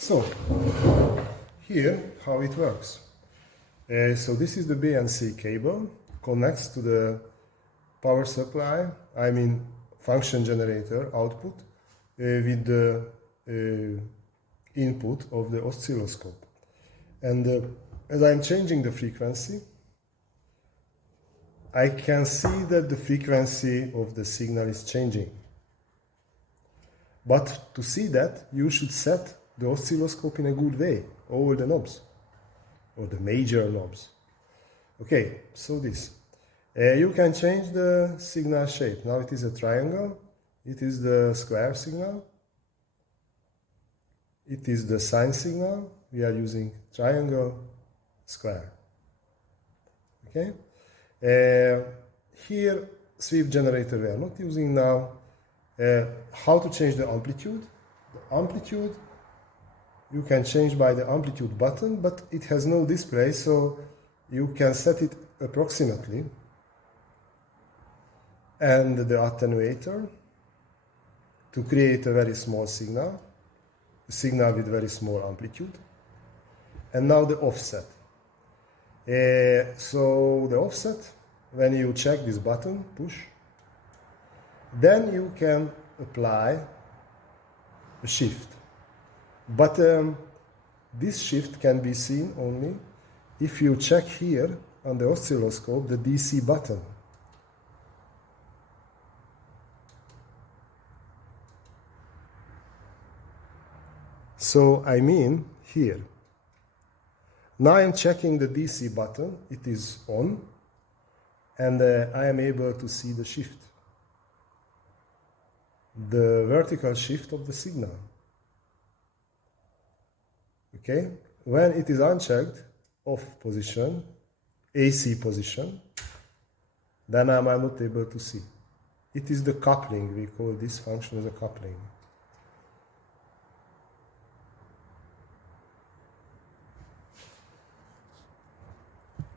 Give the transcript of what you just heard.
So, here how it works. So this is the B and C cable, connects to the power supply, I mean function generator output, with the input of the oscilloscope. And as I'm changing the frequency, I can see that the frequency of the signal is changing. But to see that, you should set the oscilloscope in a good way, all the knobs, or the major knobs. Okay, so this. You can change the signal shape. Now it is a triangle, it is the square signal, it is the sine signal. We are using triangle, square. Okay? Here, sweep generator we are not using now. How to change the amplitude? The amplitude you can change by the amplitude button, but it has no display, so you can set it approximately. And the attenuator to create a very small signal, a signal with very small amplitude. And now the offset. So the offset, when you check this button, push, then you can apply a shift. But this shift can be seen only if you check here on the oscilloscope the DC button. So I mean here. Now I'm checking the DC button, it is on, and I am able to see the shift. The vertical shift of the signal. Okay? When it is unchecked, off position, AC position, then I'm not able to see. It is the coupling, we call this function as a coupling.